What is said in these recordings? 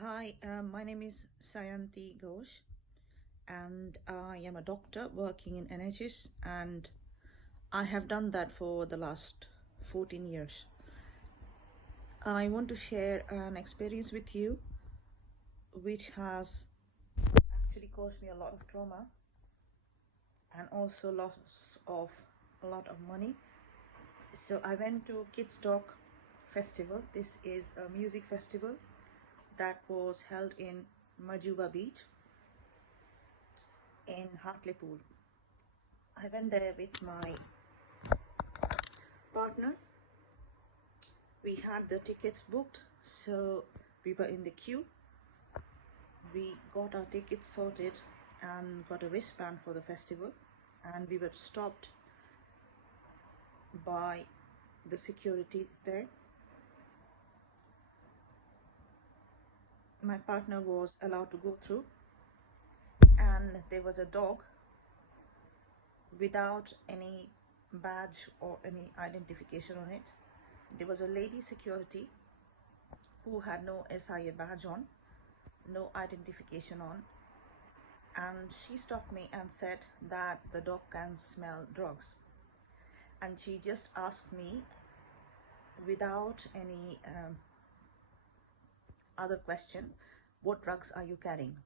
Hi, my name is Sayanti Ghosh, and I am a doctor working in NHS, and I have done that for the last 14 years. I want to share an experience with you which has actually caused me a lot of trauma and also loss of a lot of money. So I went to Kiddstock Festival. This is a music festival that was held in Majuba Beach in Hartlepool. I went there with my partner. We had the tickets booked, so we were in the queue. We got our tickets sorted and got a wristband for the festival, and we were stopped by the security there. My partner was allowed to go through, and there was a dog without any badge or any identification on it. There was a lady security who had no SIA badge on, no identification on, and she stopped me and said that the dog can smell drugs. And she just asked me without any other question, what drugs are you carrying?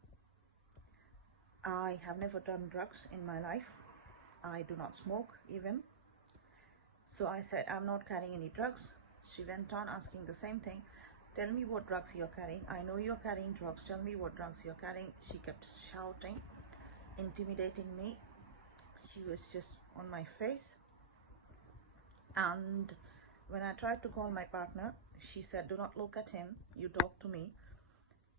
I have never done drugs in my life. I do not smoke even. So I said, I'm not carrying any drugs. She went on asking the same thing. Tell me what drugs you're carrying. I know you're carrying drugs. Tell me what drugs you're carrying. She kept shouting, intimidating me. She was just on my face. And when I tried to call my partner, she said, do not look at him. You talk to me.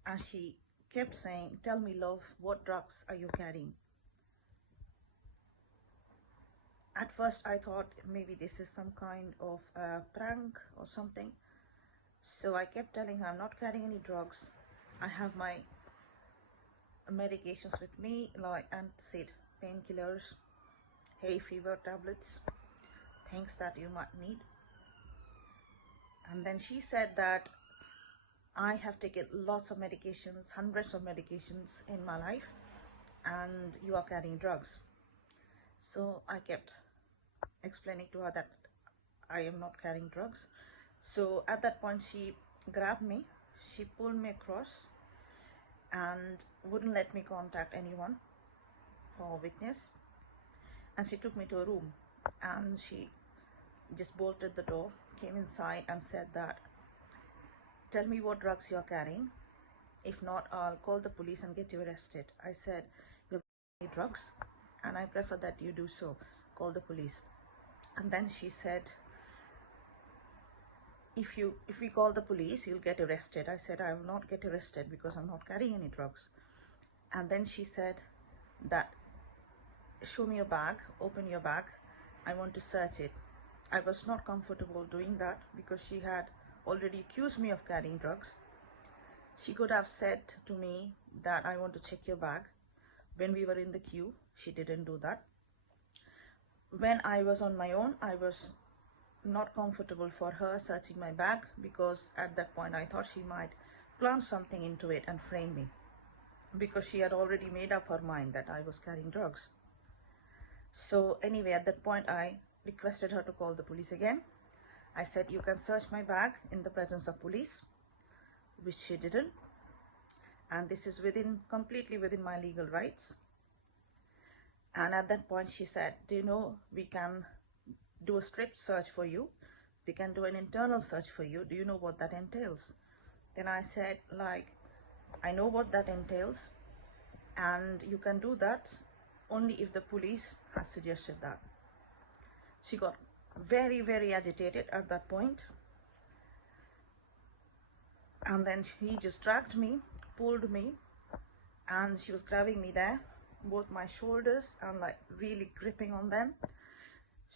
And she kept saying, tell me, love, what drugs are you carrying? At first, I thought maybe this is some kind of a prank or something. So I kept telling her, I'm not carrying any drugs. I have my medications with me, like antacid, painkillers, hay fever tablets, things that you might need. And then she said that I have taken lots of medications, hundreds of medications in my life, and you are carrying drugs. So I kept explaining to her that I am not carrying drugs. So at that point, she grabbed me, she pulled me across and wouldn't let me contact anyone for witness. And she took me to a room and she just bolted the door, came inside and said that, tell me what drugs you're carrying. If not, I'll call the police and get you arrested. I said, you're carrying drugs and I prefer that you do so. Call the police. And then she said, if we call the police, you'll get arrested. I said, I will not get arrested because I'm not carrying any drugs. And then she said that, show me your bag, open your bag. I want to search it. I was not comfortable doing that because she had already accused me of carrying drugs. She could have said to me that I want to check your bag. When we were in the queue, she didn't do that. When I was on my own, I was not comfortable for her searching my bag because at that point I thought she might plant something into it and frame me because she had already made up her mind that I was carrying drugs. So anyway, at that point I requested her to call the police again. I said, you can search my bag in the presence of police, which she didn't. And this is completely within my legal rights. And at that point she said, do you know, we can do a strip search for you. We can do an internal search for you. Do you know what that entails? Then I said, like, I know what that entails. And you can do that only if the police has suggested that. She got very, very agitated at that point. And then she just dragged me, pulled me, and she was grabbing me there, both my shoulders and like really gripping on them.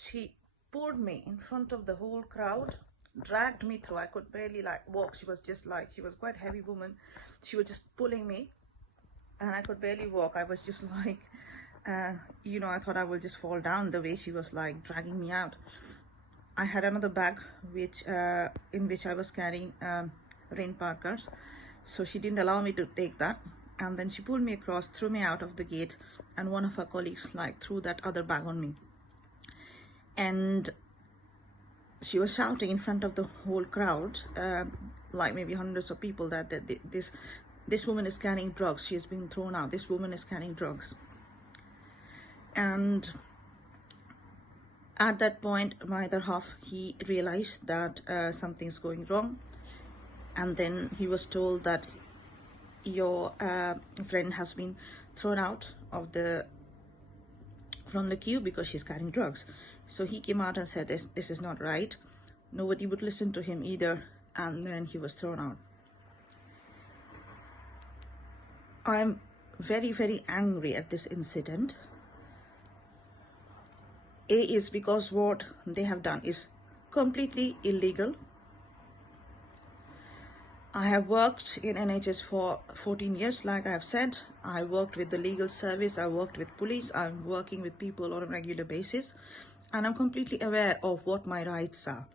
She pulled me in front of the whole crowd, dragged me through. I could barely like walk. She was quite a heavy woman. She was just pulling me and I could barely walk. I was just like, I thought I would just fall down the way she was like dragging me out. I had another bag in which I was carrying rain parkers. So she didn't allow me to take that, and then she pulled me across, threw me out of the gate, and one of her colleagues like threw that other bag on me. And she was shouting in front of the whole crowd, like maybe hundreds of people, that this woman is carrying drugs. She has been thrown out. This woman is carrying drugs. And at that point, my other half, he realized that something's going wrong. And then he was told that your friend has been thrown out of from the queue because she's carrying drugs. So he came out and said, this is not right. Nobody would listen to him either, and then he was thrown out. I'm very, very angry at this incident. Is because what they have done is completely illegal. I have worked in NHS for 14 years, like I have said. I worked with the legal service, I worked with police, I'm working with people on a regular basis, and I'm completely aware of what my rights are.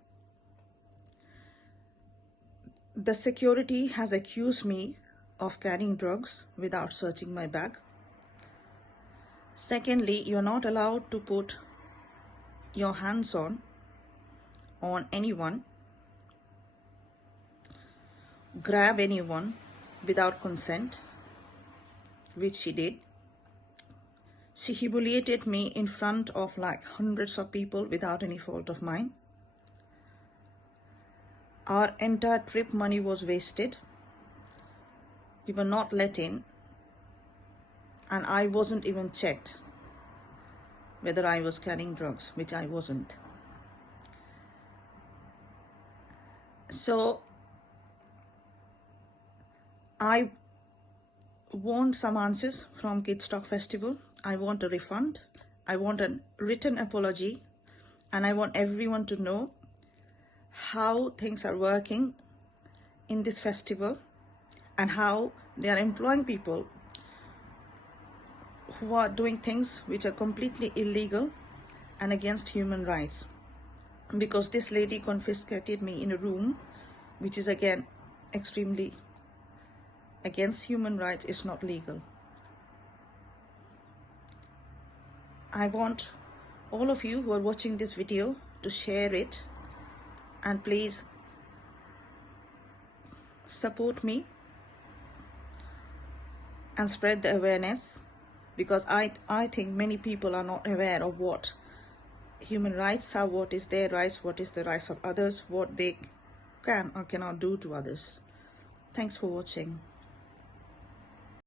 The security has accused me of carrying drugs without searching my bag. Secondly, you're not allowed to put your hands on anyone, grab anyone without consent, which she did. She humiliated me in front of like hundreds of people without any fault of mine. Our entire trip money was wasted. We were not let in, and I wasn't even checked whether I was carrying drugs, which I wasn't. So I want some answers from Kiddstock Festival. I want a refund. I want a written apology, and I want everyone to know how things are working in this festival and how they are employing people who are doing things which are completely illegal and against human rights. Because this lady confiscated me in a room, which is again extremely against human rights, is not legal. I want all of you who are watching this video to share it, and please support me and spread the awareness, because I think many people are not aware of what human rights are, what is their rights, what is the rights of others, what they can or cannot do to others. Thanks for watching.